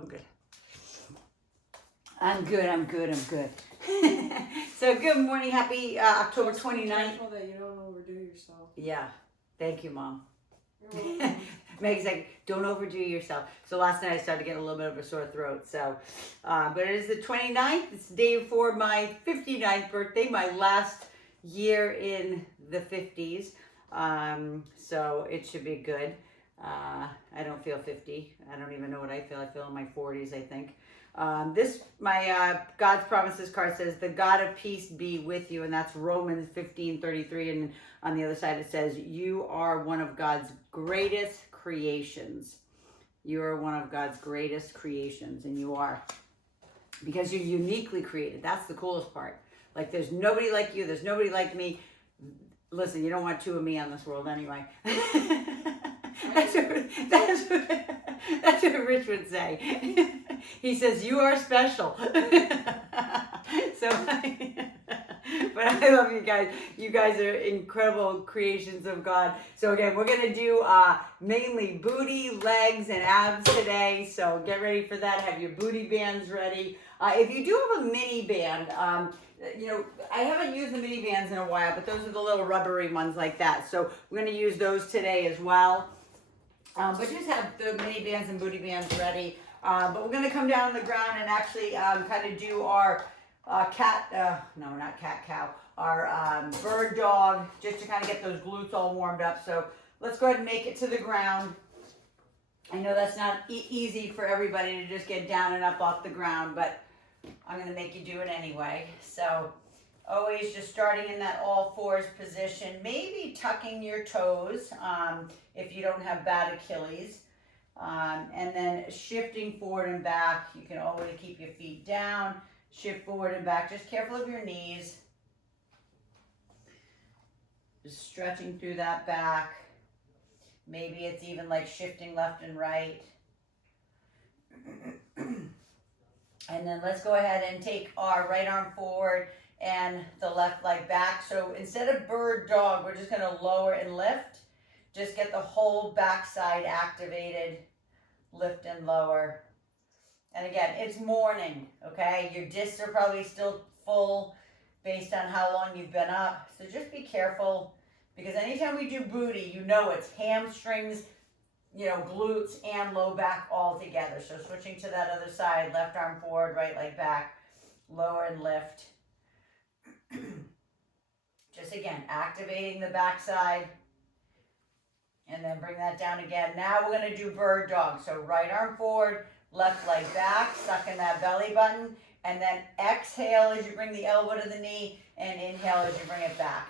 I'm good. I'm good. So good morning. Happy October 29th. Careful that you don't overdo yourself. Yeah. Thank you, Mom. You're welcome. Meg's like, don't overdo yourself. So last night I started to get a little bit of a sore throat. So, but it is the 29th. It's the day before my 59th birthday, my last year in the 50s. So it should be good. I don't feel 50. I don't even know what I feel. I feel in my 40s, I think. My God's Promises card says, the God of peace be with you. And that's Romans 15:33. And on the other side, it says, you are one of God's greatest creations. You are one of God's greatest creations. And you are. Because you're uniquely created. That's the coolest part. Like, there's nobody like you. There's nobody like me. Listen, you don't want two of me on this world anyway. That's what Rich would say. He says, you are special. But I love you guys. You guys are incredible creations of God. So again, we're going to do mainly booty, legs, and abs today. So get ready for that. Have your booty bands ready. If you do have a mini band, you know, I haven't used the mini bands in a while, but those are the little rubbery ones like that. So we're going to use those today as well. But just have the mini bands and booty bands ready. But we're going to come down on the ground and actually kind of do our our bird dog, just to kind of get those glutes all warmed up. So let's go ahead and make it to the ground. I know that's not easy for everybody to just get down and up off the ground, but I'm going to make you do it anyway. So always just starting in that all fours position, maybe tucking your toes if you don't have bad Achilles. And then shifting forward and back. You can always keep your feet down, shift forward and back. Just careful of your knees. Just stretching through that back. Maybe it's even like shifting left and right. And then let's go ahead and take our right arm forward and the left leg back. So instead of bird dog, we're just going to lower and lift. Just get the whole backside activated. Lift and lower. And again, it's morning, okay? Your discs are probably still full based on how long you've been up. So just be careful, because anytime we do booty, you know it's hamstrings, you know, glutes and low back all together. So switching to that other side, left arm forward, right leg back, lower and lift. Just again, activating the backside. And then bring that down again. Now we're going to do bird dog. So right arm forward, left leg back, suck in that belly button. And then exhale as you bring the elbow to the knee, and inhale as you bring it back.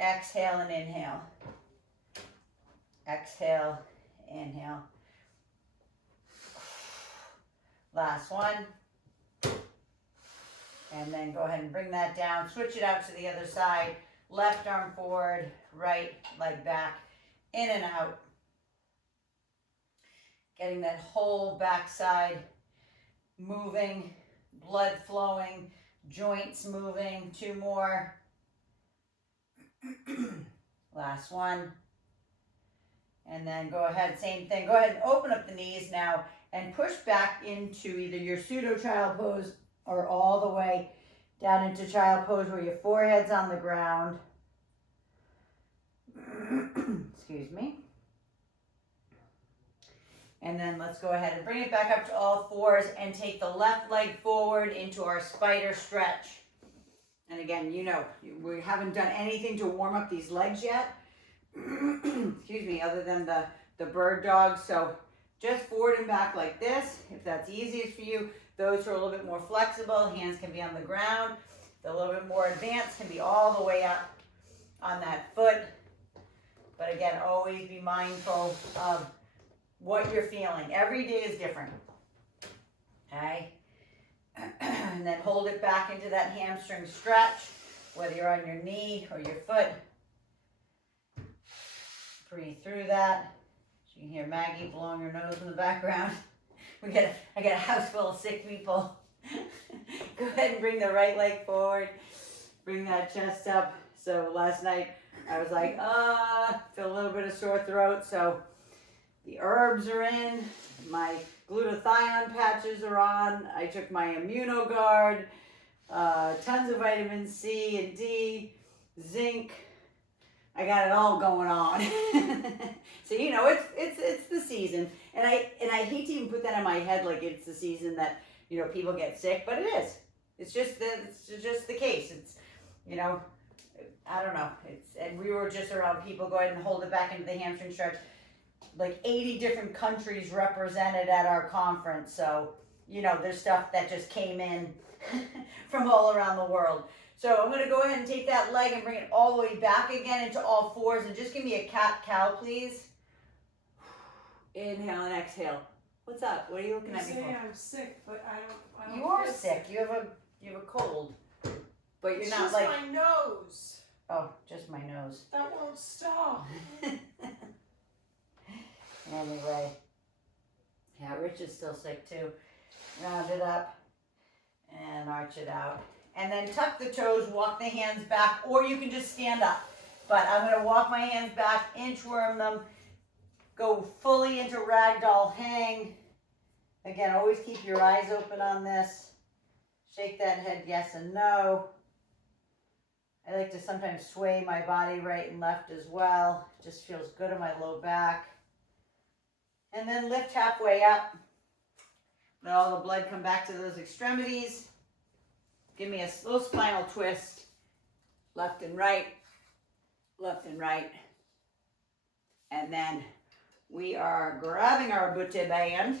Exhale and inhale. Exhale, inhale. Last one. And then go ahead and bring that down. Switch it out to the other side. Left arm forward, right leg back. In and out. Getting that whole backside moving, blood flowing, joints moving. Two more. Last one. And then go ahead, same thing. Go ahead and open up the knees now and push back into either your pseudo child pose or all the way down into child pose where your forehead's on the ground. Excuse me. And then let's go ahead and bring it back up to all fours and take the left leg forward into our spider stretch. And again, you know, we haven't done anything to warm up these legs yet. Excuse me, other than the bird dog. So just forward and back like this, if that's easiest for you. Those who are a little bit more flexible, hands can be on the ground. They're a little bit more advanced, can be all the way up on that foot. But again, always be mindful of what you're feeling. Every day is different. Okay? And then hold it back into that hamstring stretch, whether you're on your knee or your foot. Breathe through that. So you can hear Maggie blowing her nose in the background. I got a house full of sick people. Go ahead and bring the right leg forward. Bring that chest up. So last night I was like, feel a little bit of sore throat. So the herbs are in. My glutathione are on. I took my ImmunoGuard, tons of vitamin C and D, zinc. I got it all going on. So you know, it's the season, and I hate to even put that in my head like it's the season that, you know, people get sick, but it is. It's just the case. It's, you know, I don't know. And we were just around people. Go ahead and hold it back into the hamstring stretch. Like 80 different countries represented at our conference. So, you know, there's stuff that just came in from all around the world. So I'm going to go ahead and take that leg and bring it all the way back again into all fours, and just give me a cat-cow, please. Inhale and exhale. What's up? What are you looking at me for? I'm sick, but I don't. You are sick. You have a cold, but you're It's not just like. my nose. Oh, just my nose. That won't stop. Anyway, yeah, Rich is still sick too. Round it up and arch it out. And then tuck the toes, walk the hands back, or you can just stand up. But I'm going to walk my hands back, inchworm them, go fully into ragdoll hang. Again, always keep your eyes open on this. Shake that head yes and no. I like to sometimes sway my body right and left as well. Just feels good in my low back. And then lift halfway up. Let all the blood come back to those extremities. Give me a slow spinal twist. Left and right. Left and right. And then we are grabbing our butte band.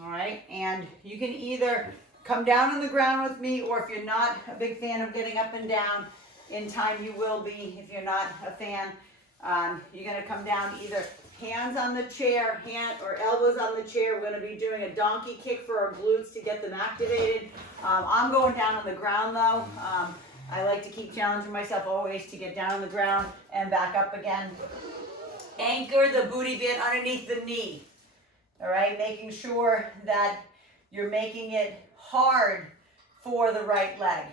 All right. And you can either come down on the ground with me, or if you're not a big fan of getting up and down, in time you will be. If you're not a fan, you're going to come down either hands on the chair, or elbows on the chair. We're going to be doing a donkey kick for our glutes to get them activated. I'm going down on the ground though. I like to keep challenging myself always to get down on the ground and back up again. Anchor the booty band underneath the knee. All right, making sure that you're making it hard for the right leg.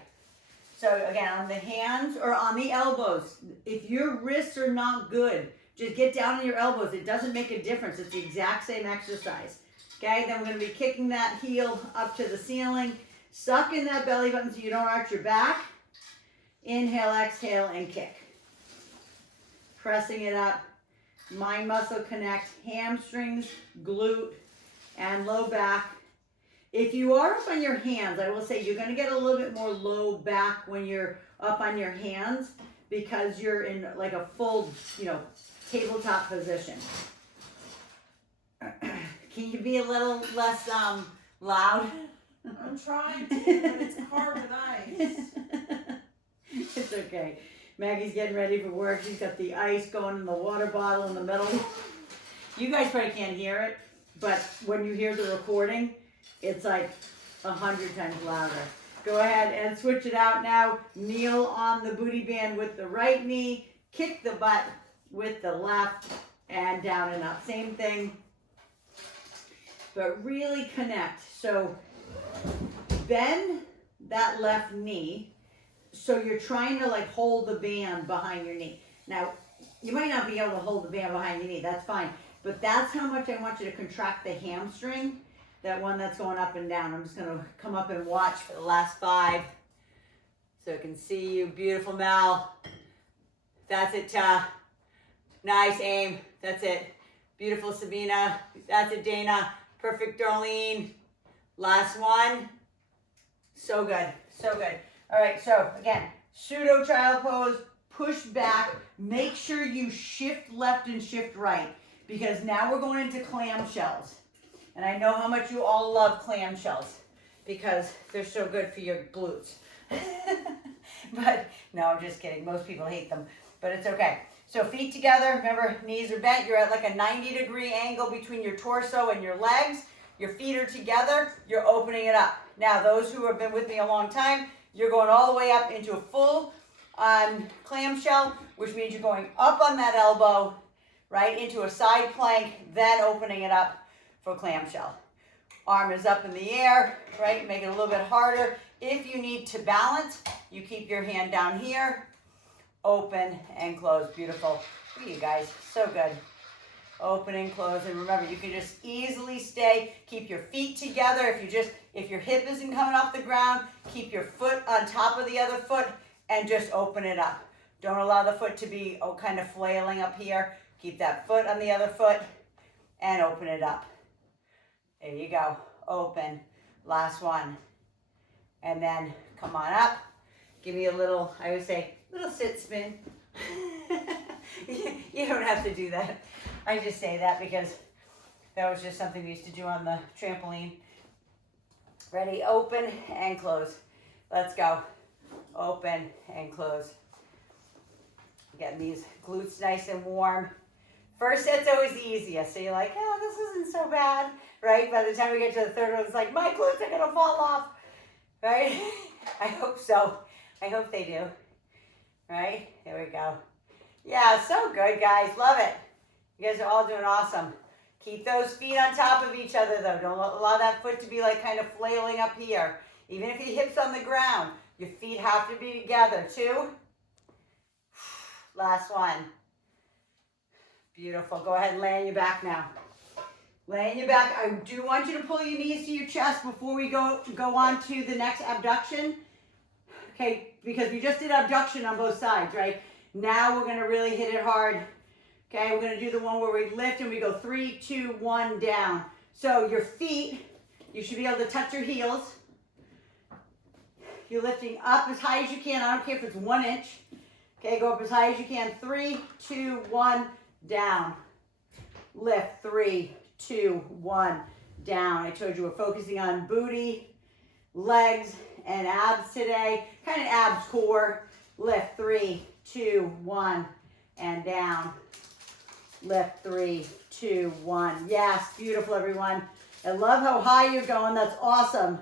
So again, on the hands or on the elbows, if your wrists are not good, just get down on your elbows. It doesn't make a difference. It's the exact same exercise. Okay, then we're going to be kicking that heel up to the ceiling. Suck in that belly button so you don't arch your back. Inhale, exhale, and kick. Pressing it up. Mind muscle connect. Hamstrings, glute, and low back. If you are up on your hands, I will say you're going to get a little bit more low back when you're up on your hands, because you're in like a full, you know, tabletop position. Can you be a little less loud? I'm trying to, but it's carbonized. It's okay. Maggie's getting ready for work. She's got the ice going in the water bottle in the middle. You guys probably can't hear it, but when you hear the recording, it's like 100 times louder. Go ahead and switch it out now. Kneel on the booty band with the right knee. Kick the butt with the left, and down and up. Same thing, but really connect. So bend that left knee. So you're trying to like hold the band behind your knee. Now, you might not be able to hold the band behind your knee. That's fine. But that's how much I want you to contract the hamstring. That one that's going up and down. I'm just going to come up and watch for the last 5. So I can see you. Beautiful, Mel. That's it, Ta. Nice aim. That's it. Beautiful, Sabina. That's it, Dana. Perfect, Darlene. Last one. So good. So good. All right, so again, pseudo child pose, push back. Make sure you shift left and shift right, because now we're going into clamshells. And I know how much you all love clamshells because they're so good for your glutes. But no, I'm just kidding. Most people hate them, but it's okay. So feet together. Remember, knees are bent. You're at like a 90-degree angle between your torso and your legs. Your feet are together. You're opening it up. Now, those who have been with me a long time, you're going all the way up into a full clamshell, which means you're going up on that elbow, right, into a side plank, then opening it up for clamshell. Arm is up in the air, right? Make it a little bit harder. If you need to balance, you keep your hand down here, open and close. Beautiful. Look at you guys, so good. Open and close. And remember, you can just easily keep your feet together. If your hip isn't coming off the ground, keep your foot on top of the other foot and just open it up. Don't allow the foot to be kind of flailing up here. Keep that foot on the other foot and open it up. There you go. Open. Last one. And then come on up. Give me a little, I would say, little sit spin. You don't have to do that. I just say that because that was just something we used to do on the trampoline. Ready? Open and close. Let's go. Open and close. Getting these glutes nice and warm. First set's always the easiest. So you're like, oh, this isn't so bad, right? By the time we get to the third one, it's like, my glutes are going to fall off, right? I hope so. I hope they do, right? Here we go. Yeah, so good, guys. Love it. You guys are all doing awesome. Keep those feet on top of each other, though. Don't allow that foot to be like kind of flailing up here. Even if your hips on the ground, your feet have to be together. 2. Last one. Beautiful. Go ahead and lay on your back now. Lay on your back. I do want you to pull your knees to your chest before we go on to the next abduction. Okay, because we just did abduction on both sides, right? Now we're going to really hit it hard. Okay, we're going to do the one where we lift and we go 3, 2, 1, down. So your feet, you should be able to touch your heels. You're lifting up as high as you can. I don't care if it's 1 inch. Okay, go up as high as you can. 3, 2, 1, down. Lift. 3, 2, 1, down. I told you we're focusing on booty, legs, and abs today. Kind of abs core. Lift. 3, 2, 1, and down. Lift. 3, 2, 1. Yes, beautiful, everyone. I love how high you're going. That's awesome.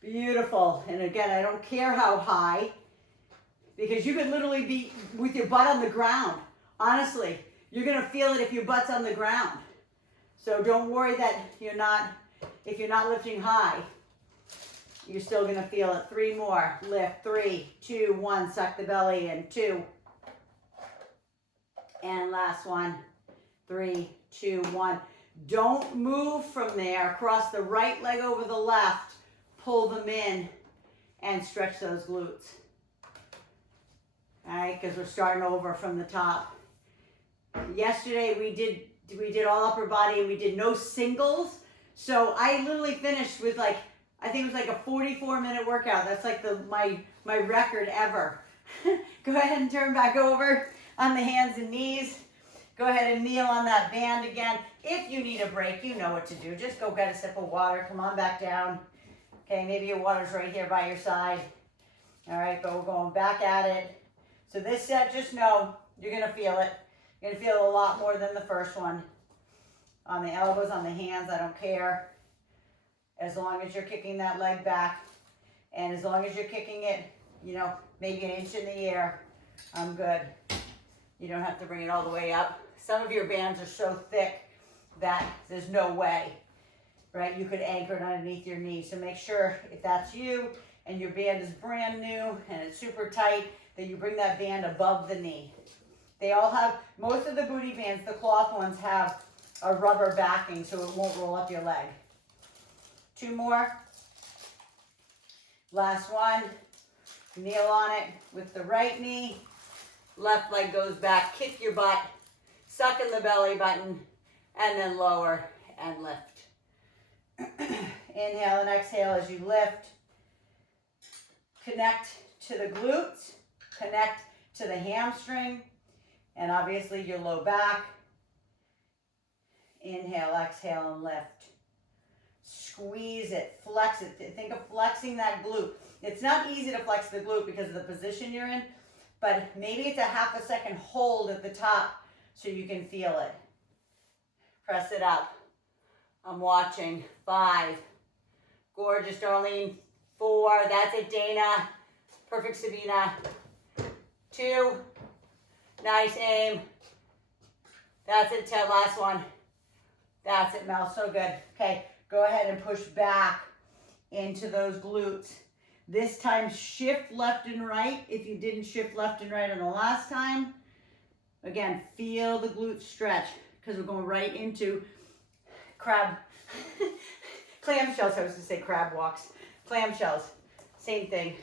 Beautiful. And again, I don't care how high, because you could literally be with your butt on the ground. Honestly, you're going to feel it if your butt's on the ground. So don't worry that if you're not lifting high, you're still going to feel it. 3 more. Lift. 3, 2, 1. Suck the belly in. 2. And last one. 3, 2, 1. Don't move from there. Cross the right leg over the left. Pull them in and stretch those glutes. All right, because we're starting over from the top. Yesterday we did all upper body and we did no singles. So I literally finished with I think it was like a 44-minute workout. That's like my record ever. Go ahead and turn back over on the hands and knees. Go ahead and kneel on that band again. If you need a break, you know what to do. Just go get a sip of water. Come on back down. Okay, maybe your water's right here by your side. All right, but we're going back at it. So this set, just know you're going to feel it. You're going to feel a lot more than the first one. On the elbows, on the hands, I don't care. As long as you're kicking that leg back. And as long as you're kicking it, maybe an inch in the air, I'm good. You don't have to bring it all the way up. Some of your bands are so thick that there's no way, right? You could anchor it underneath your knee. So make sure if that's you and your band is brand new and it's super tight, that you bring that band above the knee. They all have, most of the booty bands, the cloth ones, have a rubber backing so it won't roll up your leg. 2 more. Last one. Kneel on it with the right knee. Left leg goes back. Kick your butt. Suck in the belly button. And then lower and lift. Inhale and exhale as you lift. Connect to the glutes. Connect to the hamstring. And obviously your low back. Inhale, exhale, and lift. Squeeze it, flex it. Think of flexing that glute. It's not easy to flex the glute because of the position you're in, but maybe it's a half a second hold at the top so you can feel it. Press it up. I'm watching. 5. Gorgeous, Darlene. 4. That's it, Dana. Perfect, Sabina. 2. Nice aim. That's it, Ted. Last one. That's it, Mel. So good. Okay, go ahead and push back into those glutes. This time, shift left and right if you didn't shift left and right on the last time. Again, feel the glutes stretch because we're going right into crab, clam shells. I was going to say crab walks. Clam shells, same thing.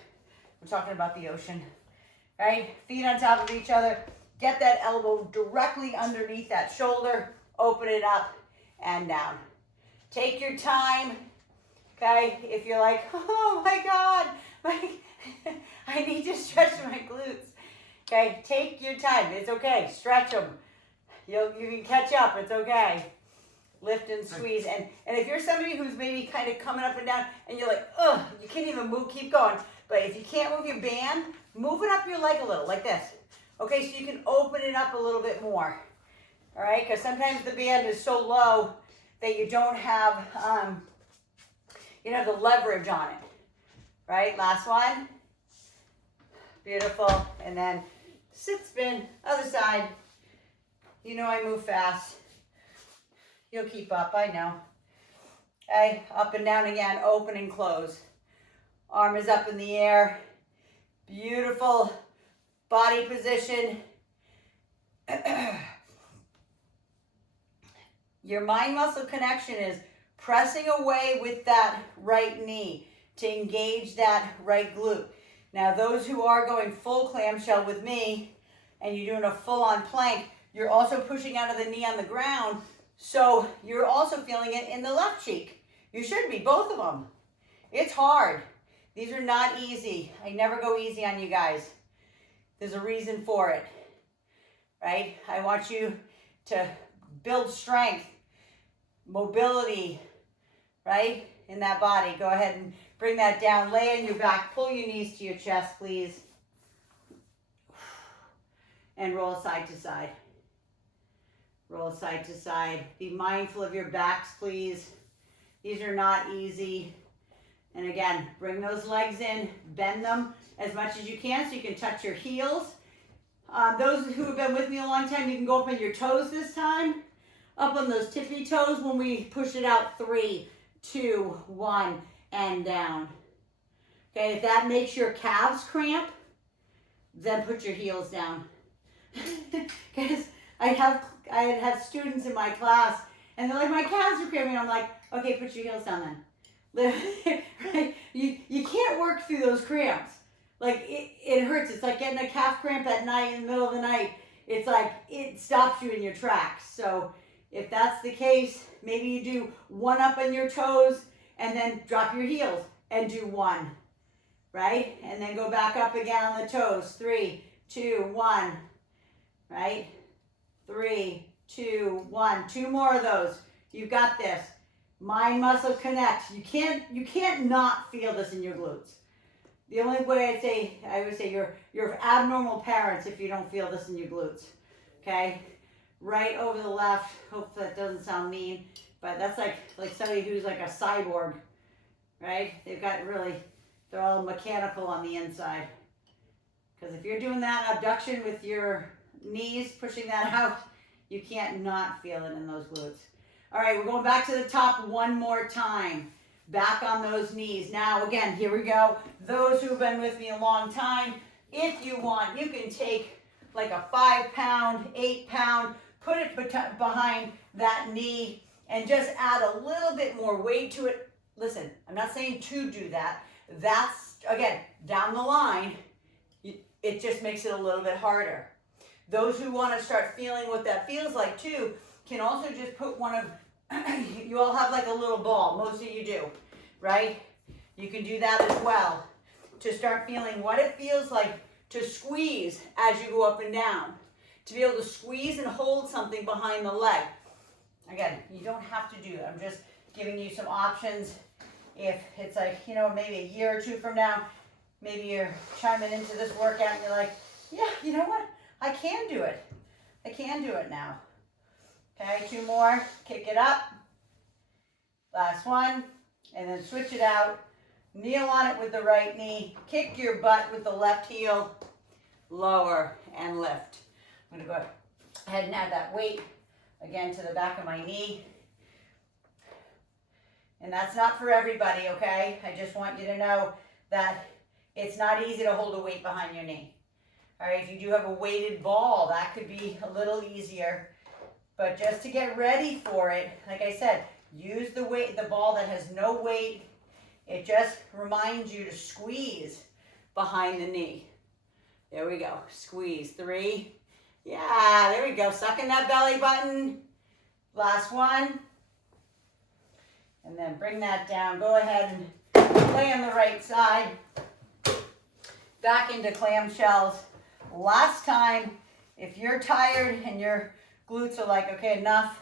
We're talking about the ocean, right? Feet on top of each other. Get that elbow directly underneath that shoulder. Open it up and down. Take your time, okay? If you're like, oh my God, I need to stretch my glutes. Okay, take your time. It's okay. Stretch them. You can catch up. It's okay. Lift and squeeze. And if you're somebody who's maybe kind of coming up and down and you're like, ugh, you can't even move, keep going. But if you can't move your band, move it up your leg a little, like this. Okay, so you can open it up a little bit more. All right, because sometimes the band is so low that you don't have the leverage on it. Right, last one. Beautiful. And then sit spin, other side. You know I move fast. You'll keep up, I know. Okay, up and down again, open and close. Arm is up in the air. Beautiful body position. Your mind muscle connection is pressing away with that right knee to engage that right glute. Now those who are going full clamshell with me and you're doing a full on plank, you're also pushing out of the knee on the ground, so you're also feeling it in the left cheek. You should be, both of them. It's hard. These are not easy. I never go easy on you guys. There's a reason for it, right? I want you to build strength, mobility, right, in that body. Go ahead and bring that down. Lay on your back. Pull your knees to your chest, please. And roll side to side. Roll side to side. Be mindful of your backs, please. These are not easy. And again, bring those legs in. Bend them as much as you can so you can touch your heels. Those who have been with me a long time, you can go up on your toes this time. Up on those tippy toes when we push it out. 3, 2, 1, and down. Okay, if that makes your calves cramp, then put your heels down. Because I have students in my class, and they're like, my calves are cramping. I'm like, okay, put your heels down then. Right? You can't work through those cramps. Like, it hurts. It's like getting a calf cramp at night in the middle of the night. It's like, it stops you in your tracks. So if that's the case, maybe you do one up on your toes and then drop your heels and do one, right? And then go back up again on the toes. 3, 2, 1, right? 3, 2, 1. 2 more of those. You've got this. Mind muscle connect. You can't not feel this in your glutes. The only way I would say you're abnormal parents if you don't feel this in your glutes. Okay? Right over the left. Hope that doesn't sound mean, but that's like somebody who's like a cyborg, right? They're all mechanical on the inside. Because if you're doing that abduction with your knees, pushing that out, you can't not feel it in those glutes. All right, we're going back to the top one more time. Back on those knees. Now, again, here we go. Those who have been with me a long time, if you want, you can take like a 5-pound, 8-pound, put it behind that knee and just add a little bit more weight to it. Listen, I'm not saying to do that. That's, again, down the line, it just makes it a little bit harder. Those who want to start feeling what that feels like too, can also just put one of, you all have like a little ball, most of you do, right? You can do that as well to start feeling what it feels like to squeeze as you go up and down, to be able to squeeze and hold something behind the leg. Again, you don't have to do that. I'm just giving you some options. If it's like, maybe a year or two from now, maybe you're chiming into this workout and you're like, yeah, you know what? I can do it. I can do it now. Okay, 2 more. Kick it up. Last one. And then switch it out. Kneel on it with the right knee. Kick your butt with the left heel. Lower and lift. I'm going to go ahead and add that weight again to the back of my knee. And that's not for everybody, okay? I just want you to know that it's not easy to hold a weight behind your knee. All right, if you do have a weighted ball, that could be a little easier. But just to get ready for it, like I said, use the ball that has no weight. It just reminds you to squeeze behind the knee. There we go. Squeeze. 3. Yeah, there we go. Suck in that belly button. Last one. And then bring that down. Go ahead and lay on the right side. Back into clamshells. Last time, if you're tired and your glutes are like, okay, enough,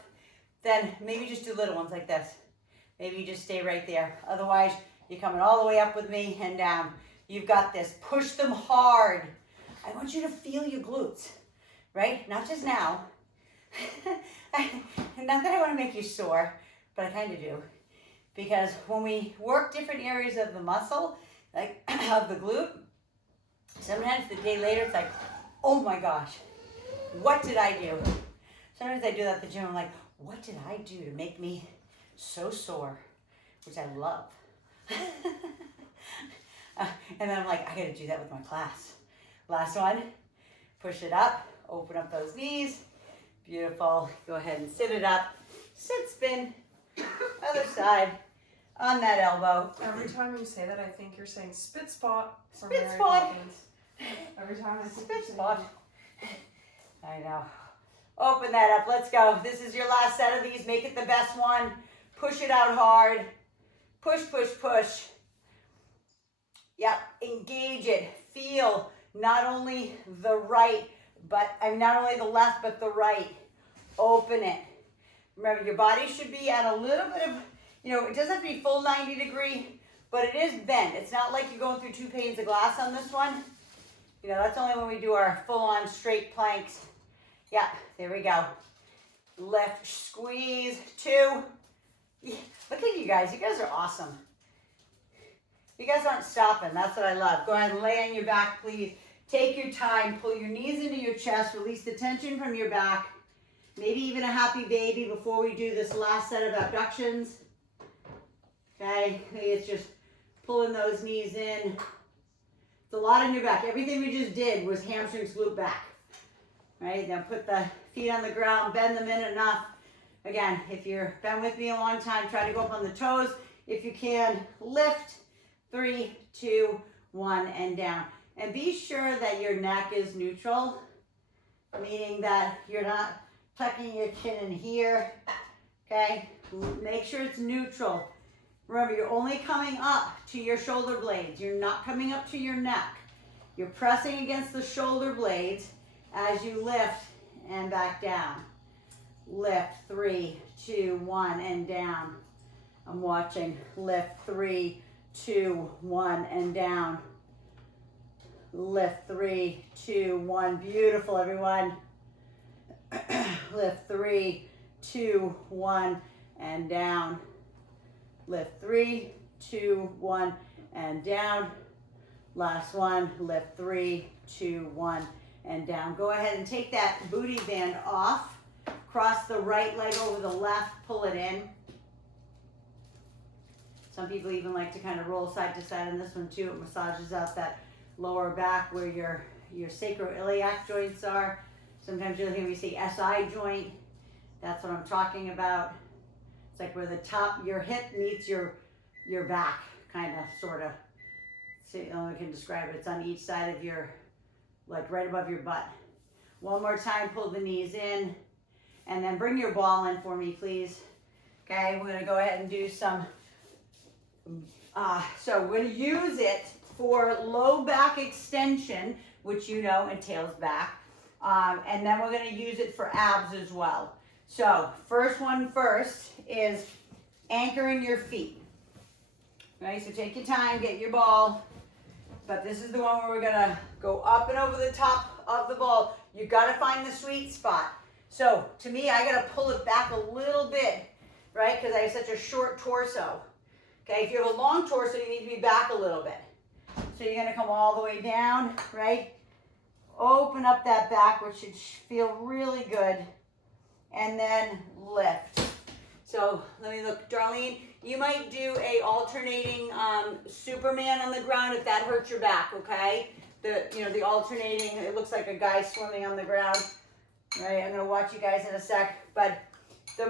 then maybe just do little ones like this. Maybe you just stay right there. Otherwise, you're coming all the way up with me and down. You've got this. Push them hard. I want you to feel your glutes, right? Not just now. Not that I want to make you sore, but I kind of do. Because when we work different areas of the muscle, like of the glute, sometimes the day later it's like, oh my gosh, what did I do? Sometimes I do that at the gym. I'm like, what did I do to make me so sore? Which I love. And then I'm like, I got to do that with my class. Last one. Push it up. Open up those knees. Beautiful. Go ahead and sit it up. Sit, spin. Other side. On that elbow. Every time you say that, I think you're saying spit spot. Spit spot. Every time I think spit spot. I know. Open that up. Let's go. This is your last set of these. Make it the best one. Push it out hard. Push, push, push. Yep. Engage it. Feel not only the right, but not only the left, but the right. Open it. Remember, your body should be at a little bit of, it doesn't have to be full 90 degree, but it is bent. It's not like you're going through 2 panes of glass on this one. That's only when we do our full-on straight planks. Yeah, there we go. Lift, squeeze, 2. Yeah, look at you guys. You guys are awesome. You guys aren't stopping. That's what I love. Go ahead and lay on your back, please. Take your time. Pull your knees into your chest. Release the tension from your back. Maybe even a happy baby before we do this last set of abductions. Okay, it's just pulling those knees in. It's a lot in your back. Everything we just did was hamstrings, glute, back. Right, now put the feet on the ground, bend them in enough. Again, if you've been with me a long time, try to go up on the toes. If you can, lift. 3, 2, 1, and down. And be sure that your neck is neutral, meaning that you're not tucking your chin in here, okay? Make sure it's neutral. Remember, you're only coming up to your shoulder blades. You're not coming up to your neck. You're pressing against the shoulder blades as you lift and back down. Lift, 3, 2, 1, and down. I'm watching. Lift, 3, 2, 1, and down. Lift, 3, 2, 1. Beautiful, everyone. Lift, 3, 2, 1, and down. Lift, 3, 2, 1, and down. Last one. Lift, 3, 2, 1, and down. Go ahead and take that booty band off. Cross the right leg over the left. Pull it in. Some people even like to kind of roll side to side on this one too. It massages out that lower back where your sacroiliac joints are. Sometimes you'll hear me say SI joint. That's what I'm talking about. It's like where the top, your hip meets your back, kind of, sort of. See, I can describe it. It's on each side of your, like right above your butt. One more time, pull the knees in. And then bring your ball in for me, please. Okay, we're gonna go ahead and do some, so we're gonna use it for low back extension, which entails back. And then we're gonna use it for abs as well. So first one first is anchoring your feet. Right, so take your time, get your ball. But this is the one where we're gonna go up and over the top of the ball. You gotta find the sweet spot. So to me, I gotta pull it back a little bit, right? Because I have such a short torso. Okay, if you have a long torso, you need to be back a little bit. So you're gonna come all the way down, right? Open up that back, which should feel really good. And then lift. So let me look, Darlene, you might do a alternating Superman on the ground if that hurts your back, okay? The alternating, it looks like a guy swimming on the ground. Right, I'm gonna watch you guys in a sec, but the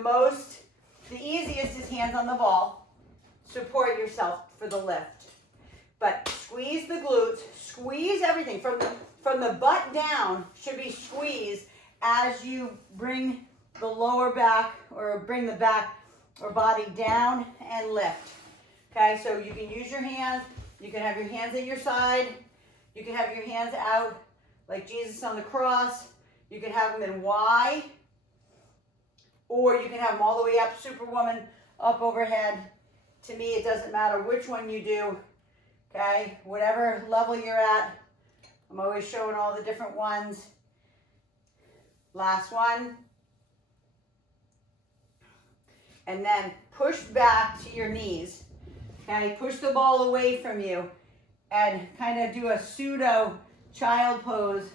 easiest is hands on the ball. Support yourself for the lift. But squeeze the glutes, squeeze everything from the butt down should be squeezed as you bring the lower back or bring the back or body down and lift. Okay, so you can use your hands, you can have your hands at your side, you can have your hands out like Jesus on the cross, you can have them in Y, or you can have them all the way up, Superwoman, up overhead. To me, it doesn't matter which one you do, okay? Whatever level you're at, I'm always showing all the different ones. Last one. And then push back to your knees, okay? Push the ball away from you and kind of do a pseudo child pose,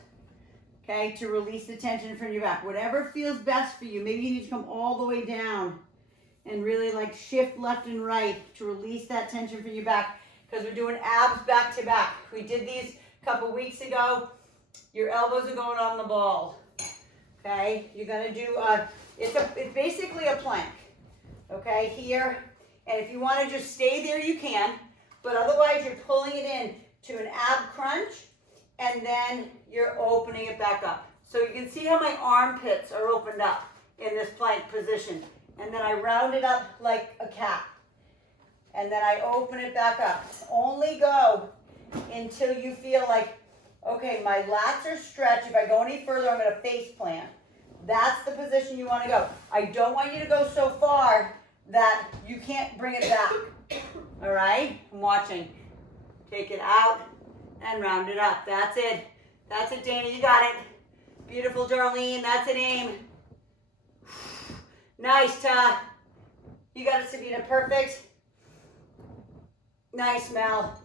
okay, to release the tension from your back. Whatever feels best for you. Maybe you need to come all the way down and really like shift left and right to release that tension from your back, because we're doing abs back to back. We did these a couple weeks ago. Your elbows are going on the ball, okay? You're gonna do it's basically a plank, okay, here. And if you want to just stay there, you can, but otherwise you're pulling it in to an ab crunch, and then you're opening it back up. So you can see how my armpits are opened up in this plank position. And then I round it up like a cat. And then I open it back up. Only go until you feel like, okay, my lats are stretched. If I go any further, I'm going to face plant. That's the position you want to go. I don't want you to go so far that you can't bring it back. All right? I'm watching. Take it out and round it up. That's it. That's it, Dana. You got it. Beautiful, Darlene. That's it, aim. Nice, Ta. You got it, Sabina. Perfect. Nice, Mel.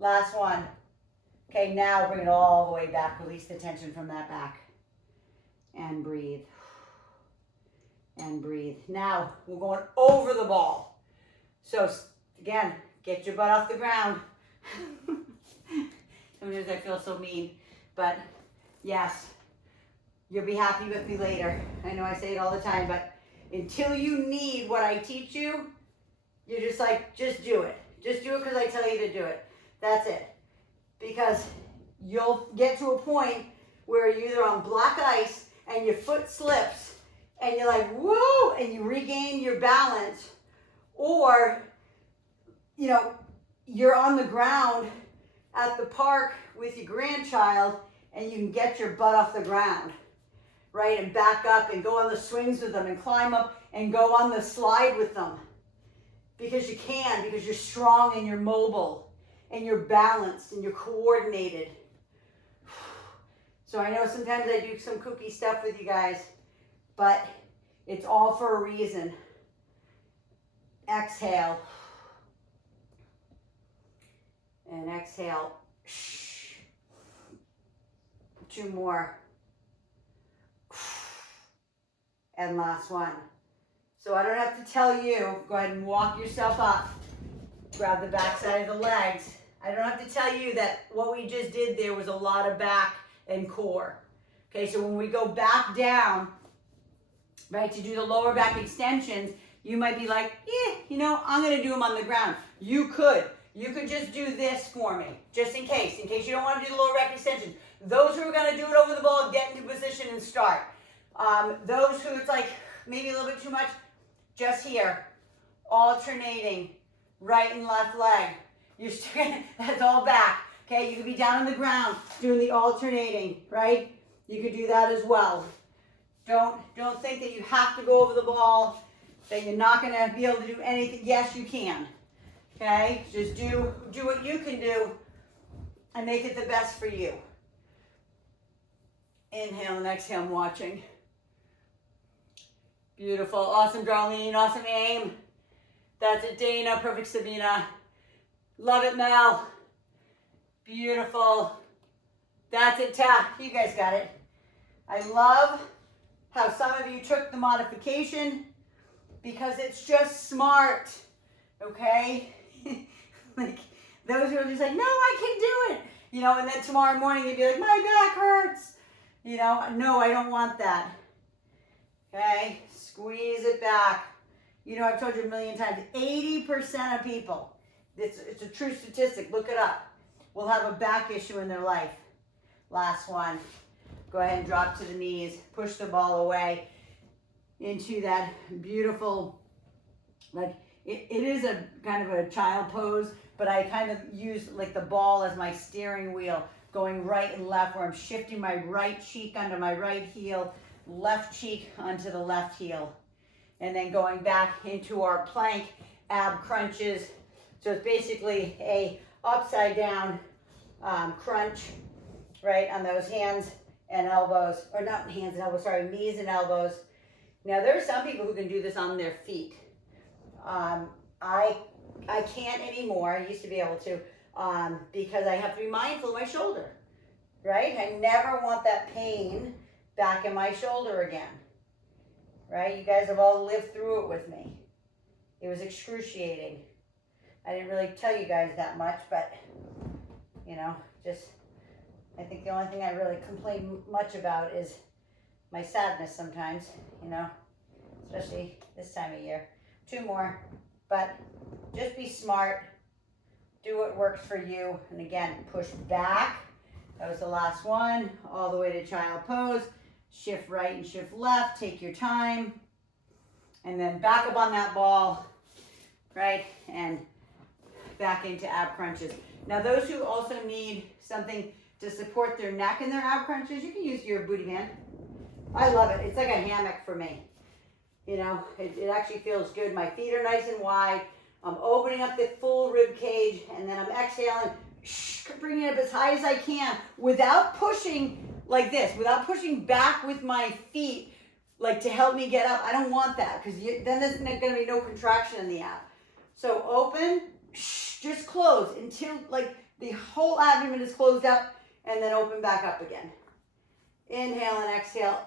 Last one. Okay, now bring it all the way back. Release the tension from that back. And breathe. And breathe. Now, we're going over the ball. So, again, get your butt off the ground. Sometimes I feel so mean. But, yes, you'll be happy with me later. I know I say it all the time, but until you need what I teach you, you're just like, just do it. Just do it because I tell you to do it. That's it. Because you'll get to a point where you're either on black ice and your foot slips and you're like, whoa, and you regain your balance, or, you know, you're on the ground at the park with your grandchild and you can get your butt off the ground, right? And back up and go on the swings with them and climb up and go on the slide with them. Because you can, because you're strong and you're mobile and you're balanced and you're coordinated. So I know sometimes I do some kooky stuff with you guys, but it's all for a reason. Exhale. And exhale. 2 more. And last one. So I don't have to tell you, go ahead and walk yourself up. Grab the back side of the legs. I don't have to tell you that what we just did there was a lot of back and core. Okay, so when we go back down, right, to do the lower back extensions, you might be like, you know, I'm going to do them on the ground. You could just do this for me, just in case you don't want to do the lower back extensions. Those who are going to do it over the ball, get into position and start. Those who it's like maybe a little bit too much, just here, alternating right and left leg. You're still, that's all back. Okay, you could be down on the ground doing the alternating, right? You could do that as well. Don't think that you have to go over the ball, that you're not going to be able to do anything. Yes, you can. Okay, just do what you can do and make it the best for you. Inhale and exhale, I'm watching. Beautiful, awesome, Darlene, awesome aim. That's it, Dana, perfect, Sabina. Love it, Mel. Beautiful. That's it, Ta. You guys got it. I love how some of you took the modification because it's just smart, okay? Like those who are just like, no, I can do it. You know, and then tomorrow morning you'd be like, my back hurts. You know, no, I don't want that. Okay, squeeze it back. You know, I've told you a million times, 80% of people, it's a true statistic, look it up, will have a back issue in their life. Last one. Go ahead and drop to the knees, push the ball away into that beautiful, like, it is a kind of a child pose, but I kind of use like the ball as my steering wheel, going right and left, where I'm shifting my right cheek onto my right heel, left cheek onto the left heel, and then going back into our plank ab crunches. So it's basically a upside down crunch, right, on those hands and elbows, or not hands and elbows, sorry, knees and elbows. Now there are some people who can do this on their feet. I can't anymore. I used to be able to, because I have to be mindful of my shoulder, right? I never want that pain back in my shoulder again, right? You guys have all lived through it with me. It was excruciating. I didn't really tell you guys that much, but, you know, just, I think the only thing I really complain much about is my sadness sometimes, you know, especially this time of year. 2 more, but just be smart, do what works for you, and again, push back. That was the last one, all the way to child pose. Shift right and shift left, take your time, and then back up on that ball, right, and back into ab crunches. Now those who also need something to support their neck and their ab crunches, you can use your booty band. I love it. It's like a hammock for me. You know, it actually feels good. My feet are nice and wide. I'm opening up the full rib cage, and then I'm exhaling, bringing it up as high as I can without pushing like this, without pushing back with my feet, like to help me get up. I don't want that, because then there's going to be no contraction in the ab. So open, just close until like the whole abdomen is closed up, and then open back up again. Inhale and exhale,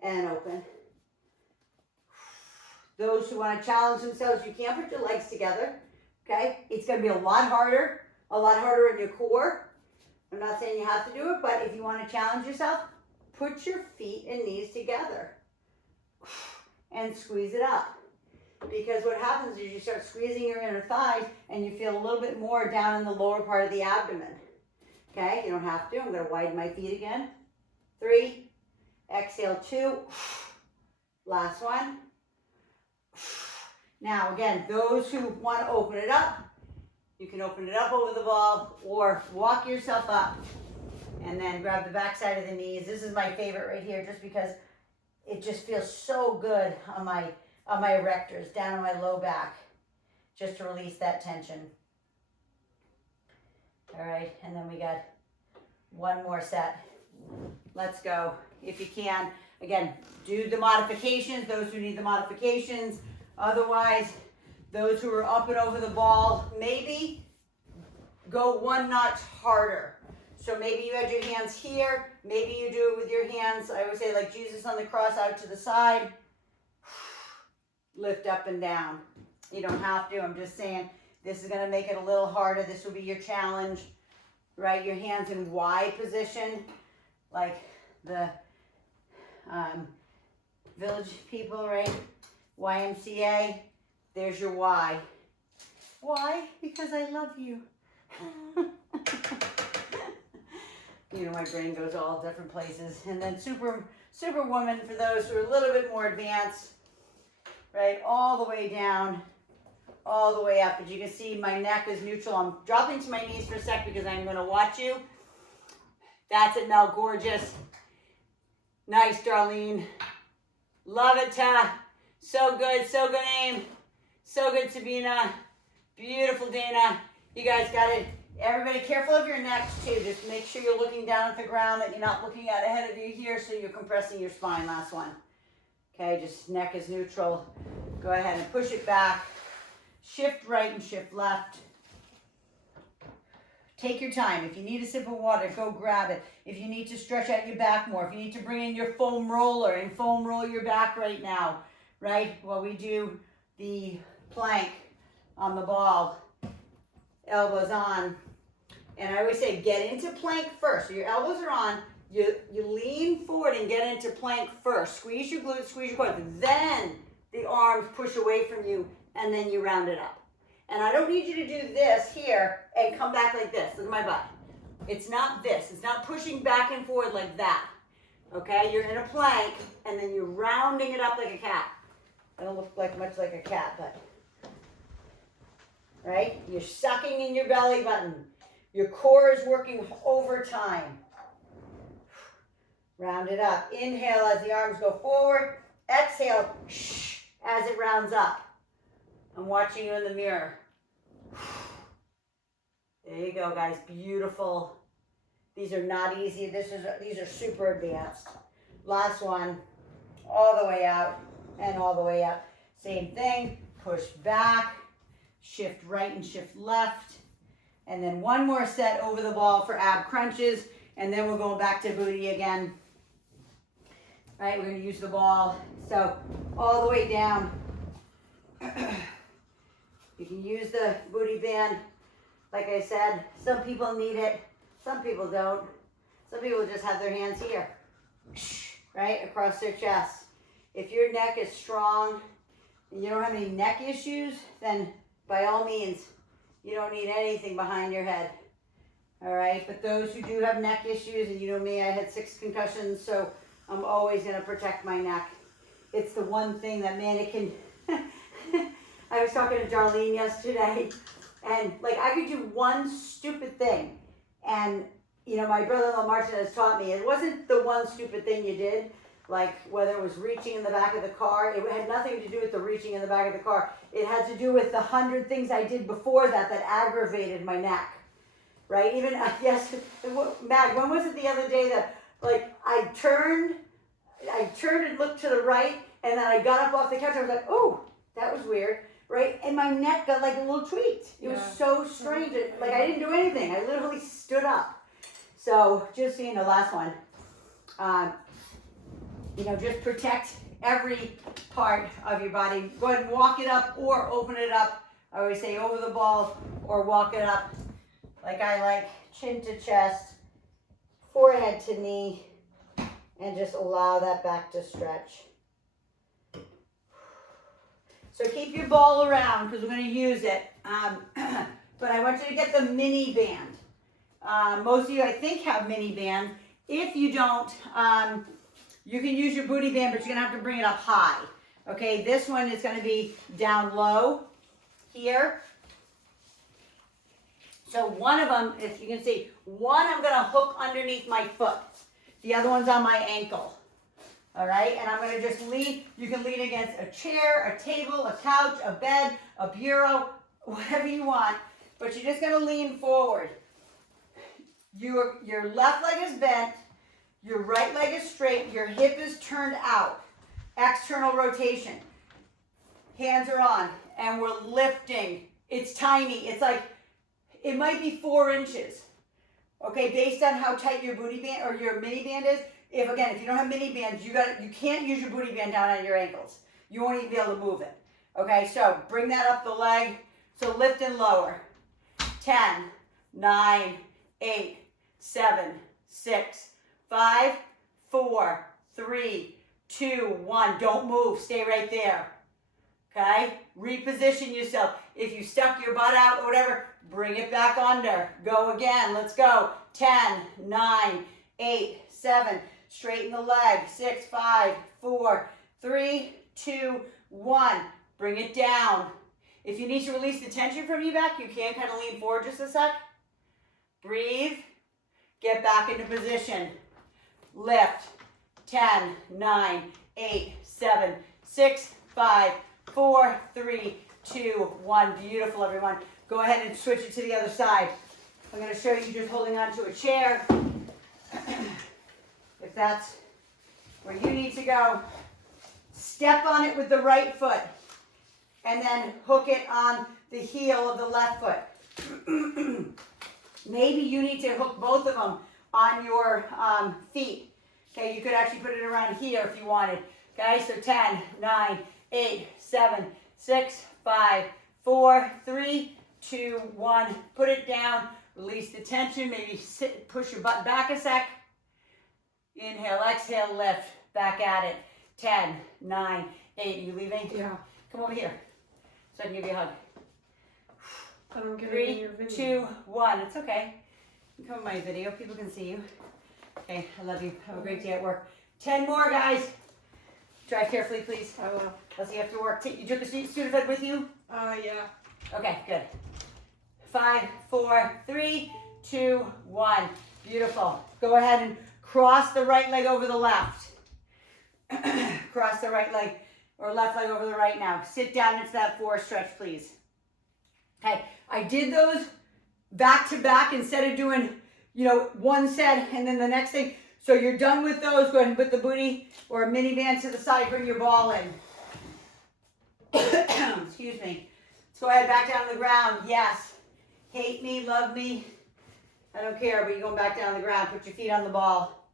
and open. Those who want to challenge themselves, you can't put your legs together, okay? It's going to be a lot harder in your core. I'm not saying you have to do it, but if you want to challenge yourself, put your feet and knees together and squeeze it up. Because what happens is you start squeezing your inner thighs and you feel a little bit more down in the lower part of the abdomen. Okay, you don't have to. I'm going to widen my feet again. 3, exhale 2, last one. Now again, those who want to open it up, you can open it up over the ball or walk yourself up and then grab the back side of the knees. This is my favorite right here, just because it just feels so good on my erectors, down on my low back, just to release that tension. All right, and then we got one more set. Let's go. If you can, again, do the modifications, those who need the modifications. Otherwise, those who are up and over the ball, maybe go 1 notch harder. So maybe you had your hands here, maybe you do it with your hands, I always say like Jesus on the cross, out to the side. Lift up and down. You don't have to, I'm just saying this is going to make it a little harder. This will be your challenge, right? Your hands in Y position, like the village people, right? YMCA, there's your Y. Why? Because I love you. You know, my brain goes all different places. And then Superwoman for those who are a little bit more advanced, right? All the way down, all the way up. As you can see, my neck is neutral. I'm dropping to my knees for a sec because I'm going to watch you. That's it, Mel. Gorgeous. Nice, Darlene. Love it, Ta. So good, aim. So good, Sabina. Beautiful, Dana. You guys got it. Everybody, careful of your necks too. Just make sure you're looking down at the ground, that you're not looking out ahead of you here, so you're compressing your spine. Last one. Okay, just neck is neutral. Go ahead and push it back. Shift right and shift left. Take your time. If you need a sip of water, go grab it. If you need to stretch out your back more, if you need to bring in your foam roller and foam roll your back right now, right? While we do the plank on the ball, elbows on. And I always say get into plank first. So your elbows are on, you lean forward and get into plank first. Squeeze your glutes, squeeze your quads. Then the arms push away from you, and then you round it up. And I don't need you to do this here and come back like this. Look at my butt. It's not this. It's not pushing back and forward like that. Okay? You're in a plank, and then you're rounding it up like a cat. I don't look like much like a cat, but... Right? You're sucking in your belly button. Your core is working overtime. Round it up. Inhale as the arms go forward. Exhale as it rounds up. I'm watching you in the mirror. There you go, guys. Beautiful. These are not easy. These are super advanced. Last one. All the way out and all the way up. Same thing. Push back. Shift right and shift left. And then one more set over the ball for ab crunches. And then we're going back to booty again. All right, we're going to use the ball. So all the way down. You can use the booty band. Like I said, some people need it. Some people don't. Some people just have their hands here. Right, across their chest. If your neck is strong and you don't have any neck issues, then by all means, you don't need anything behind your head. All right, but those who do have neck issues, and you know me, I had 6 concussions, so I'm always going to protect my neck. It's the one thing that, man, it can... I was talking to Darlene yesterday, and like I could do one stupid thing, and you know, my brother-in-law Martin has taught me, it wasn't the one stupid thing you did, like whether it was reaching in the back of the car. It had nothing to do with the reaching in the back of the car. It had to do with the 100 things I did before that aggravated my neck. Right? Even, yes, Mag, when was it the other day that, like, I turned and looked to the right, and then I got up off the couch, I was like, oh, that was weird, right? And my neck got, like, a little tweaked. It was so strange. Like, I didn't do anything. I literally stood up. So, just so you know, last one. You know, just protect every part of your body. Go ahead and walk it up or open it up. I always say over the ball or walk it up. Like I like, chin to chest, forehead to knee, and just allow that back to stretch. So keep your ball around because we're going to use it. But I want you to get the mini band. Most of you, I think, have mini bands. If you don't, you can use your booty band, but you're going to have to bring it up high. Okay, this one is going to be down low here. So one of them, if you can see, one I'm going to hook underneath my foot. The other one's on my ankle. All right, and I'm going to just lean. You can lean against a chair, a table, a couch, a bed, a bureau, whatever you want. But you're just going to lean forward. Your left leg is bent. Your right leg is straight. Your hip is turned out. External rotation. Hands are on. And we're lifting. It's tiny. It's like, it might be 4 inches. Okay, based on how tight your booty band or your mini band is. If you don't have mini bands, you can't use your booty band down on your ankles. You won't even be able to move it. Okay, so bring that up the leg. So lift and lower. 10, 9, 8, 7, 6, 5, 4, 3, 2, 1. Don't move. Stay right there. Okay? Reposition yourself. If you stuck your butt out or whatever, bring it back under. Go again. Let's go. 10, 9, 8, 7. Straighten the leg. 6, 5, 4, 3, 2, 1. Bring it down. If you need to release the tension from your back, you can kind of lean forward just a sec. Breathe. Get back into position. Lift. 10, 9, 8, 7, 6, 5, 4, 3, 2, 1. Beautiful, everyone. Go ahead and switch it to the other side. I'm going to show you just holding on to a chair. If that's where you need to go. Step on it with the right foot. And then hook it on the heel of the left foot. Maybe you need to hook both of them on your feet. Okay, you could actually put it around here if you wanted. Okay, so 10, 9, 8, 7, 6, 5, 4, 3, 2, 1. Put it down. Release the tension. Maybe sit, push your butt back a sec. Inhale, exhale, lift. Back at it. 10, 9, 8. Are you leaving? Yeah. Come over here so I can give you a hug. I don't get it in your 3, video. 2, 1. It's okay. You come in my video. People can see you. Okay, I love you. Have a great day at work. 10 more, guys. Drive carefully, please. I will. Let's see after work. You took the Sudafed with you? Yeah. Okay, good. 5, 4, 3, 2, 1. Beautiful. Go ahead and cross the right leg over the left. Cross the right leg or left leg over the right now. Sit down into that 4 stretch, please. Okay, I did those back to back instead of doing, one set and then the next thing. So you're done with those. Go ahead and put the booty or a mini band to the side. Bring your ball in. Excuse me. Let's go ahead back down to the ground. Yes. Hate me, love me. I don't care, but you're going back down to the ground. Put your feet on the ball.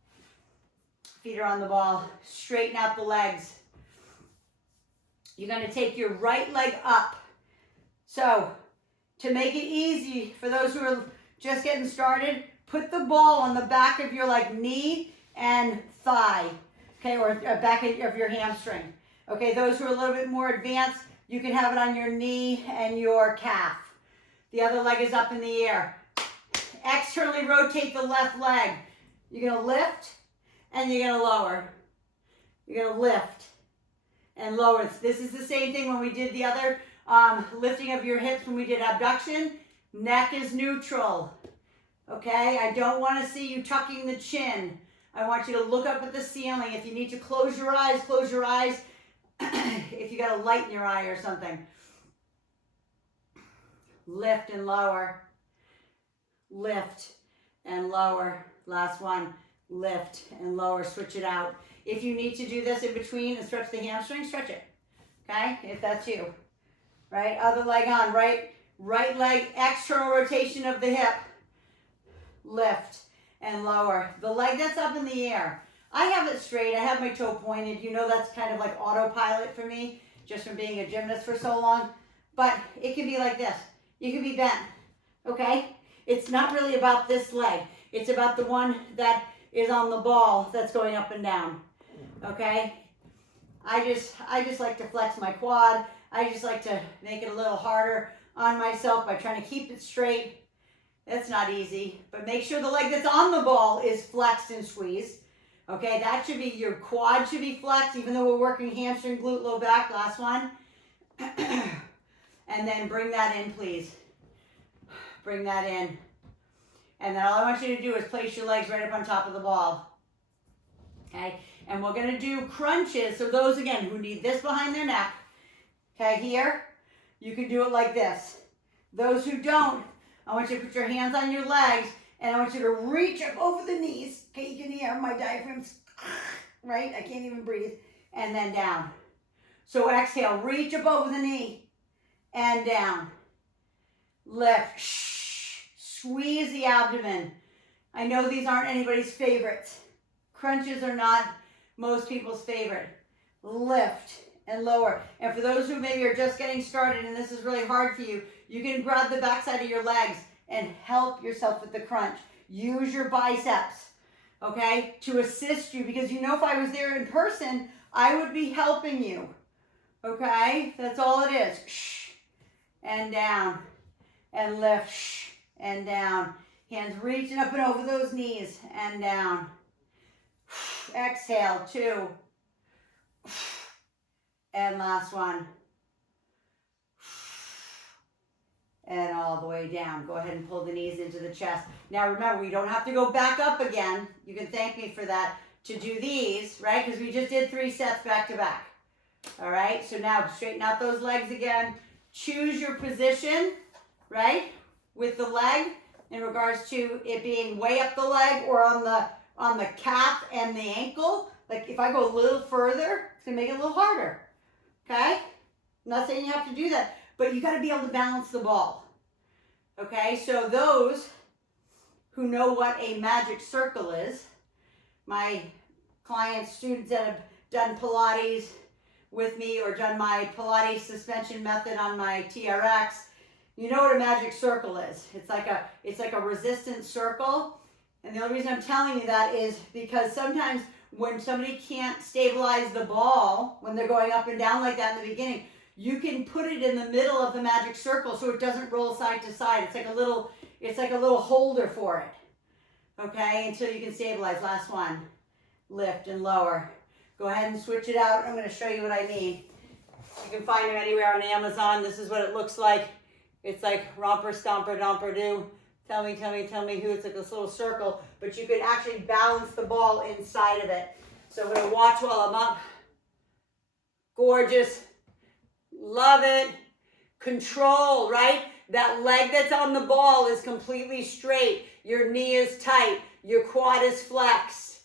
Feet are on the ball. Straighten out the legs. You're going to take your right leg up. So, to make it easy for those who are just getting started, put the ball on the back of your knee and thigh, okay, or back of your hamstring. Okay, those who are a little bit more advanced, you can have it on your knee and your calf. The other leg is up in the air. Externally rotate the left leg. You're going to lift and you're going to lower. You're going to lift and lower. This is the same thing when we did the other lifting of your hips when we did abduction. Neck is neutral. Okay, I don't want to see you tucking the chin. I want you to look up at the ceiling. If you need to close your eyes, close your eyes. If you got a light in your eye or something. Lift and lower. Lift and lower. Last one. Lift and lower. Switch it out. If you need to do this in between and stretch the hamstring, stretch it. Okay, if that's you. Right, other leg on. Right leg, external rotation of the hip. Lift and lower. The leg that's up in the air. I have it straight. I have my toe pointed. That's kind of like autopilot for me, just from being a gymnast for so long. But it can be like this. You can be bent, okay? It's not really about this leg. It's about the one that is on the ball that's going up and down, okay? I just like to flex my quad. I just like to make it a little harder on myself by trying to keep it straight. It's not easy, but make sure the leg that's on the ball is flexed and squeezed. Okay, that should be, your quad should be flexed, even though we're working hamstring, glute, low back. Last one. And then bring that in, please. Bring that in. And then all I want you to do is place your legs right up on top of the ball. Okay, and we're going to do crunches. So those, again, who need this behind their neck. Okay, here, you can do it like this. Those who don't, I want you to put your hands on your legs, and I want you to reach up over the knees. Okay, you can hear my diaphragms, right? I can't even breathe. And then down. So exhale, reach up over the knee, and down. Lift, squeeze the abdomen. I know these aren't anybody's favorites. Crunches are not most people's favorite. Lift and lower. And for those who maybe are just getting started and this is really hard for you, you can grab the backside of your legs and help yourself with the crunch. Use your biceps, okay, to assist you, because if I was there in person, I would be helping you, okay? That's all it is. And down, and lift, and down. Hands reaching up and over those knees, and down. Exhale, 2. And last one. And all the way down. Go ahead and pull the knees into the chest. Now remember, we don't have to go back up again. You can thank me for that. To do these, right? Because we just did 3 sets back to back. All right? So now straighten out those legs again. Choose your position, right? With the leg in regards to it being way up the leg or on the calf and the ankle. Like if I go a little further, it's going to make it a little harder. Okay? I'm not saying you have to do that, but you got to be able to balance the ball. Okay? So those who know what a magic circle is, my clients, students that have done Pilates with me or done my Pilates suspension method on my TRX, you know what a magic circle is. It's like a resistance circle. And the only reason I'm telling you that is because sometimes when somebody can't stabilize the ball, when they're going up and down like that in the beginning, you can put it in the middle of the magic circle so it doesn't roll side to side. It's like a little holder for it. Okay, until you can stabilize. Last one. Lift and lower. Go ahead and switch it out. I'm going to show you what I mean. You can find them anywhere on Amazon. This is what it looks like. It's like romper, stomper, domper, do. Tell me who. It's like this little circle, but you can actually balance the ball inside of it. So I'm going to watch while I'm up. Gorgeous. Love it. Control, right? That leg that's on the ball is completely straight. Your knee is tight. Your quad is flexed,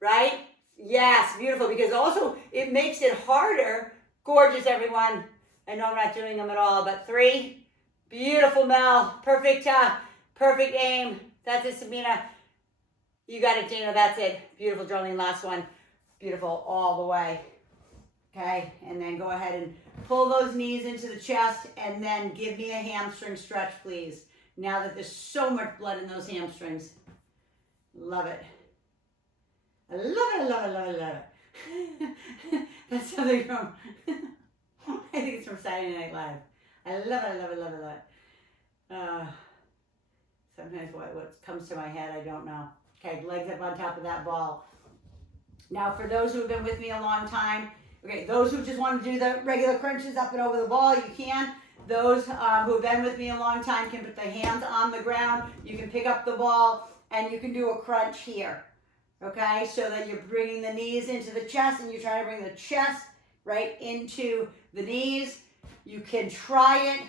right? Yes, beautiful, because also it makes it harder. Gorgeous, everyone. I know I'm not doing them at all, but 3. Beautiful, Mel. Perfect aim. That's it, Sabina. You got it, Dana. That's it. Beautiful, Darlene. Last one. Beautiful, all the way. Okay, and then go ahead and pull those knees into the chest, and then give me a hamstring stretch, please. Now that there's so much blood in those hamstrings. Love it. I love it, I love it, I love it, I love it. That's something from, I think it's from Saturday Night Live. I love it, I love it, I love it, I love it. Sometimes what comes to my head, I don't know. Okay, legs up on top of that ball. Now for those who have been with me a long time, okay, those who just want to do the regular crunches up and over the ball, you can. Those who have been with me a long time can put the hands on the ground. You can pick up the ball and you can do a crunch here. Okay, so that you're bringing the knees into the chest and you're trying to bring the chest right into the knees. You can try it.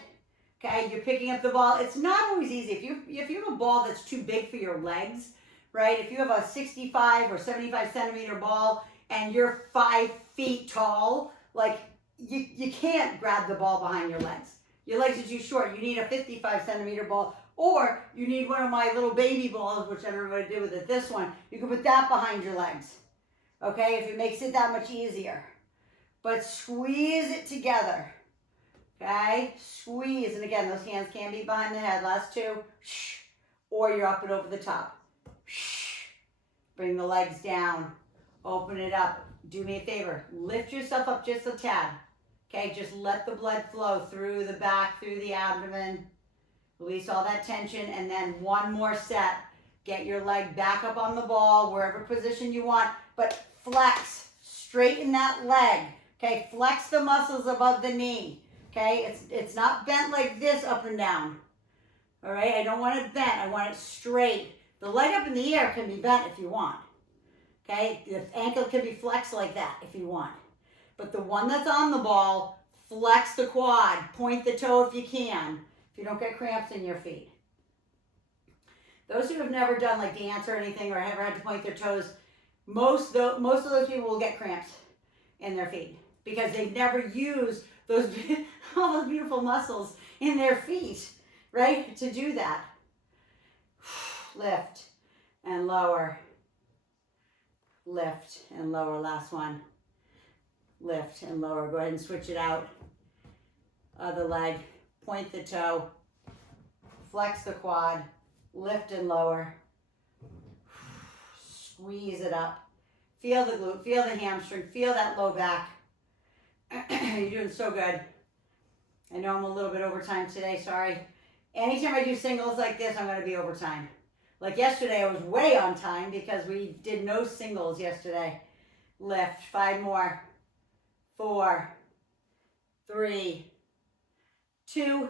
Okay, you're picking up the ball. It's not always easy. If you have a ball that's too big for your legs, right? If you have a 65 or 75 centimeter ball and you're 5 feet tall, like you can't grab the ball behind your legs. Your legs are too short. You need a 55 centimeter ball, or you need one of my little baby balls, which I don't know what to do with it. This one, you can put that behind your legs. Okay, if it makes it that much easier. But squeeze it together. Okay, squeeze, and again, those hands can be behind the head. Last 2, or you're up and over the top. Bring the legs down. Open it up. Do me a favor. Lift yourself up just a tad. Okay, just let the blood flow through the back, through the abdomen. Release all that tension, and then one more set. Get your leg back up on the ball, wherever position you want, but flex. Straighten that leg. Okay, flex the muscles above the knee. Okay, it's not bent like this up and down. All right, I don't want it bent. I want it straight. The leg up in the air can be bent if you want. Okay, the ankle can be flexed like that if you want. But the one that's on the ball, flex the quad, point the toe if you can, if you don't get cramps in your feet. Those who have never done like dance or anything or ever had to point their toes, most of those people will get cramps in their feet because they've never used those all those beautiful muscles in their feet, right, to do that. Lift and lower. Lift and lower. Last one. Lift and lower. Go ahead and switch it out. Other leg. Point the toe. Flex the quad. Lift and lower. Squeeze it up. Feel the glute. Feel the hamstring. Feel that low back. You're doing so good. I know I'm a little bit over time today. Sorry. Anytime I do singles like this, I'm going to be over time. Like yesterday, I was way on time because we did no singles yesterday. Lift. 5 more. 4, 3, 2,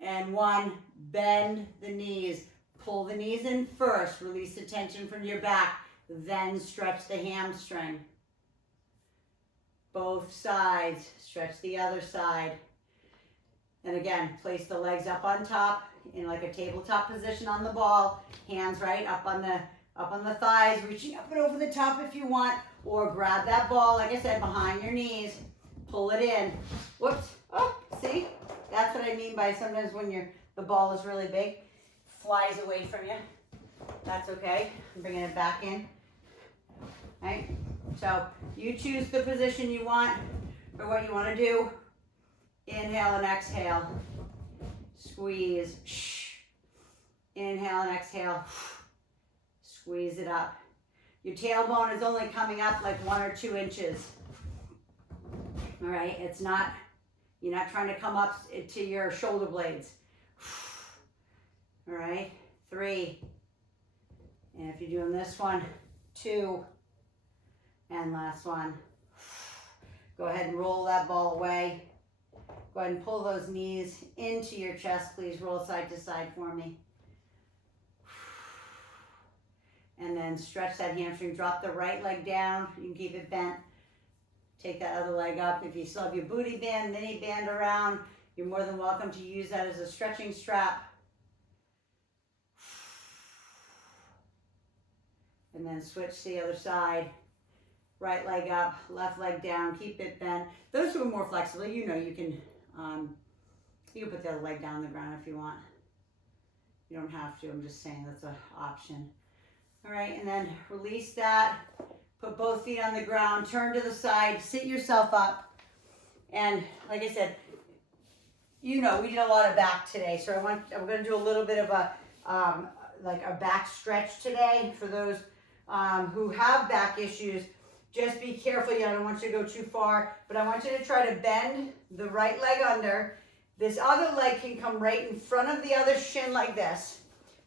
and 1. Bend the knees. Pull the knees in first. Release the tension from your back. Then stretch the hamstring. Both sides. Stretch the other side. And again, place the legs up on top in like a tabletop position on the ball. Hands right up on the thighs, reaching up and over the top if you want, or grab that ball, like I said, behind your knees. Pull it in. Whoops. Oh, see? That's what I mean by sometimes when the ball is really big, flies away from you. That's okay. I'm bringing it back in. Right? So you choose the position you want or what you want to do. Inhale and exhale. Squeeze. Inhale and exhale. Squeeze it up. Your tailbone is only coming up like 1 or 2 inches. All right, it's not, you're not trying to come up to your shoulder blades. All right, 3. And if you're doing this one, 2. And last one. Go ahead and roll that ball away. Go ahead and pull those knees into your chest. Please roll side to side for me. And then stretch that hamstring. Drop the right leg down. You can keep it bent. Take that other leg up. If you still have your booty band, mini band around, you're more than welcome to use that as a stretching strap. And then switch to the other side. Right leg up, left leg down, keep it bent. Those who are more flexible, you know, you can put the other leg down on the ground if you want. You don't have to, I'm just saying that's an option. All right, and then release that. Put both feet on the ground, turn to the side, sit yourself up. And like I said, you know, we did a lot of back today, so I'm going to do a little bit of a like a back stretch today for those who have back issues. Just be careful. I don't want you to go too far, but I want you to try to bend the right leg under. This other leg can come right in front of the other shin like this,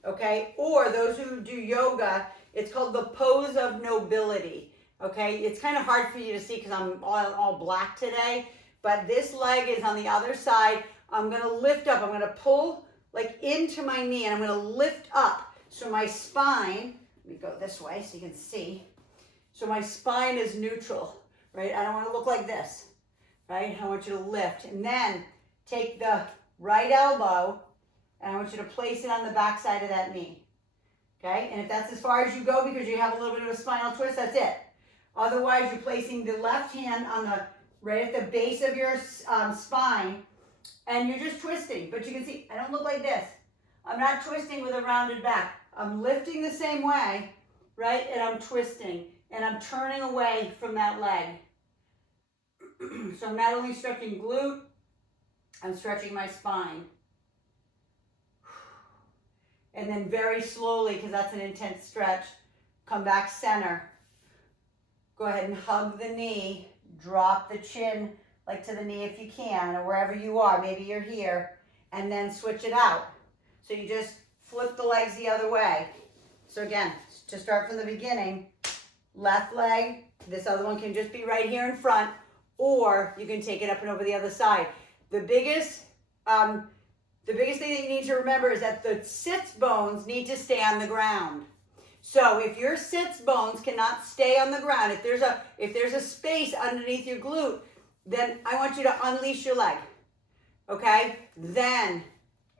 okay? Or those who do yoga, it's called the pose of nobility, okay? It's kind of hard for you to see because I'm all black today, but this leg is on the other side. I'm going to lift up. I'm going to pull like into my knee, and I'm going to lift up. So my spine, let me go this way so you can see. So my spine is neutral, right? I don't want to look like this, right? I want you to lift. And then take the right elbow, and I want you to place it on the back side of that knee, okay? And if that's as far as you go because you have a little bit of a spinal twist, that's it. Otherwise, you're placing the left hand on the right at the base of your spine, and you're just twisting. But you can see, I don't look like this. I'm not twisting with a rounded back. I'm lifting the same way, right? And I'm twisting. And I'm turning away from that leg. So I'm not only stretching glute, I'm stretching my spine. And then very slowly, because that's an intense stretch, come back center. Go ahead and hug the knee. Drop the chin like to the knee if you can, or wherever you are. Maybe you're here. And then switch it out. So you just flip the legs the other way. So again, to start from the beginning, left leg, this other one can just be right here in front, or you can take it up and over the other side. The biggest thing that you need to remember is that the sits bones need to stay on the ground. So if your sits bones cannot stay on the ground, if there's a space underneath your glute, then I want you to unleash your leg, okay? Then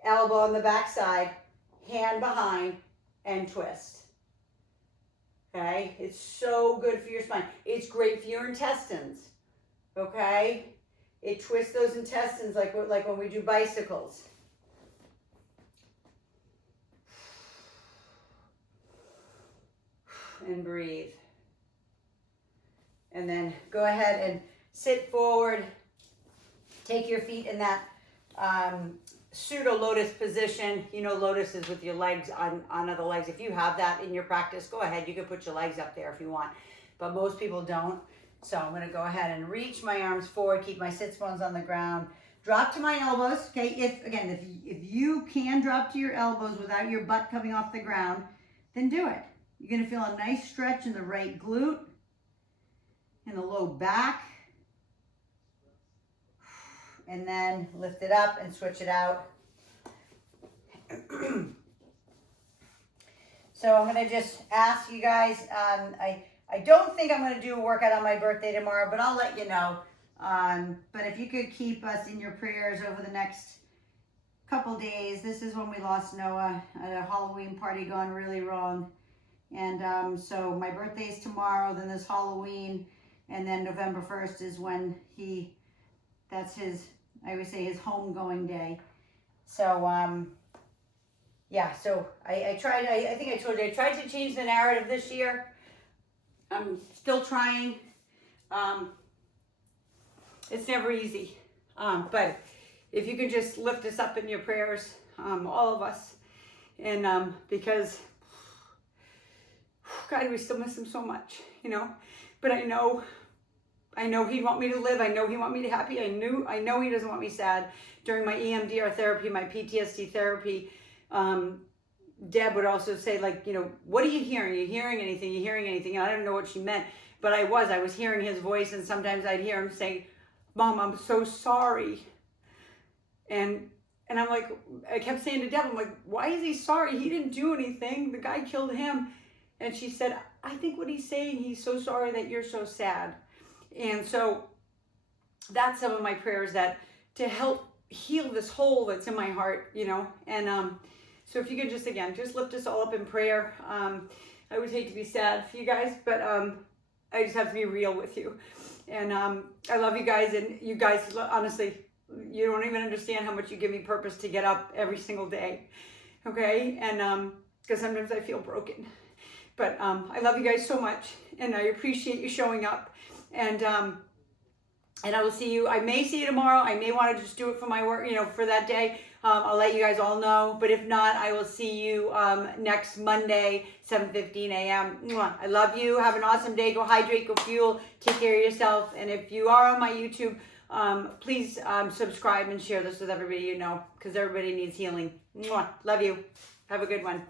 elbow on the back side, hand behind, and twist. Okay, it's so good for your spine. It's great for your intestines, okay? It twists those intestines like when we do bicycles. And breathe. And then go ahead and sit forward. Take your feet in that pseudo lotus position. You know, lotus is with your legs on other legs. If you have that in your practice, go ahead. You can put your legs up there if you want, but most people don't. So I'm going to go ahead and reach my arms forward, keep my sits bones on the ground, drop to my elbows. Okay, if you can drop to your elbows without your butt coming off the ground, then do it. You're going to feel a nice stretch in the right glute, in the low back. And then lift it up and switch it out. So I'm going to just ask you guys, I don't think I'm going to do a workout on my birthday tomorrow, but I'll let you know. But if you could keep us in your prayers over the next couple days. This is when we lost Noah at a Halloween party gone really wrong. And so my birthday is tomorrow, then there's Halloween, and then November 1st is when that's his, I would say, his homegoing day. So, yeah, so I tried, I think I told you, I tried to change the narrative this year. I'm still trying. It's never easy. But if you can just lift us up in your prayers, all of us, and because God, we still miss him so much, you know. But I know he'd want me to live. I know he want me to happy. I know he doesn't want me sad. During my EMDR therapy, my PTSD therapy, Deb would also say, like, you know, what are you hearing? Are you hearing anything? Are you hearing anything? And I didn't know what she meant, but I was hearing his voice, and sometimes I'd hear him say, Mom, I'm so sorry. And I'm like, I kept saying to Deb, I'm like, why is he sorry? He didn't do anything. The guy killed him. And she said, I think what he's saying, he's so sorry that you're so sad. And so that's some of my prayers, that to help heal this hole that's in my heart, you know. And so if you could just lift us all up in prayer. I would hate to be sad for you guys, but I just have to be real with you. And I love you guys, and you guys, honestly, you don't even understand how much you give me purpose to get up every single day, okay? And because sometimes I feel broken. But I love you guys so much, and I appreciate you showing up. And I will see you. I may see you tomorrow. I may want to just do it for my work, you know, for that day. I'll let you guys all know. But if not, I will see you next Monday, 7:15 a.m. Mwah. I love you. Have an awesome day. Go hydrate, go fuel, take care of yourself. And if you are on my YouTube, please subscribe and share this with everybody you know, because everybody needs healing. Mwah. Love you. Have a good one.